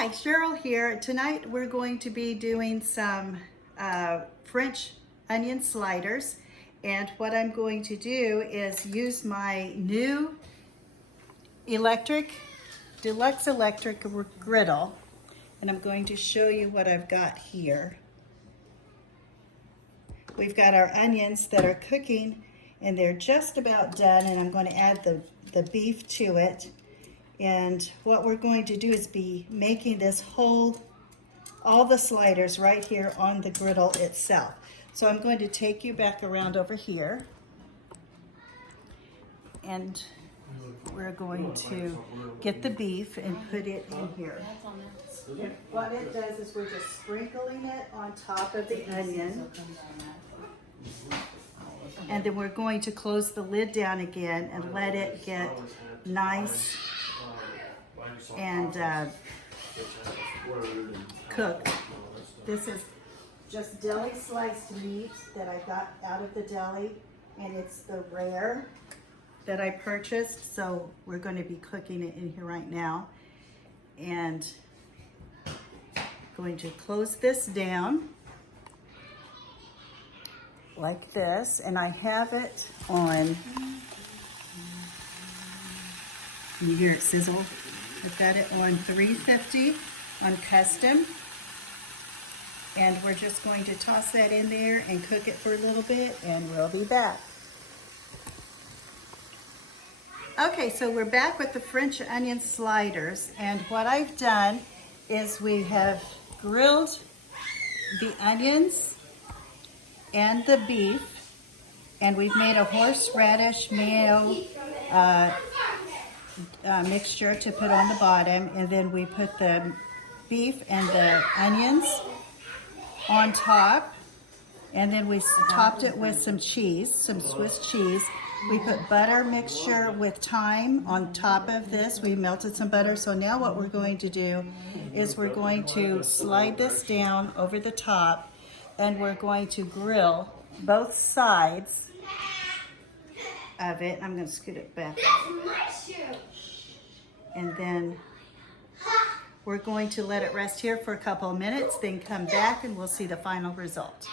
Hi, Cheryl here. Tonight we're going to be doing some French onion sliders, and what I'm going to do is use my new Deluxe electric griddle, and I'm going to show you what I've got here. We've got our onions that are cooking and they're just about done, and I'm going to add the beef to it. And what we're going to do is be making this all the sliders right here on the griddle itself. So I'm going to take you back around over here, and we're going to get the beef and put it in here. And what it does is we're just sprinkling it on top of the onion. And then we're going to close the lid down again and let it get nice and cooked. This is just deli sliced meat that I got out of the deli, and it's the rare that I purchased. So we're going to be cooking it in here right now, and going to close this down like this, and I have it on, you hear it sizzle? I've got it on 350 on custom, and we're just going to toss that in there and cook it for a little bit, and we'll be back. Okay, so we're back with the French onion sliders, and what I've done is we have grilled the onions and the beef, and we've made a horseradish mayo mixture to put on the bottom, and then we put the beef and the onions on top, and then we topped it with some cheese, some Swiss cheese. We put butter mixture with thyme on top of this. We melted some butter. So now what we're going to do is we're going to slide this down over the top, and we're going to grill both sides of it. I'm going to scoot it back. And then we're going to let it rest here for a couple of minutes, then come back and we'll see the final result.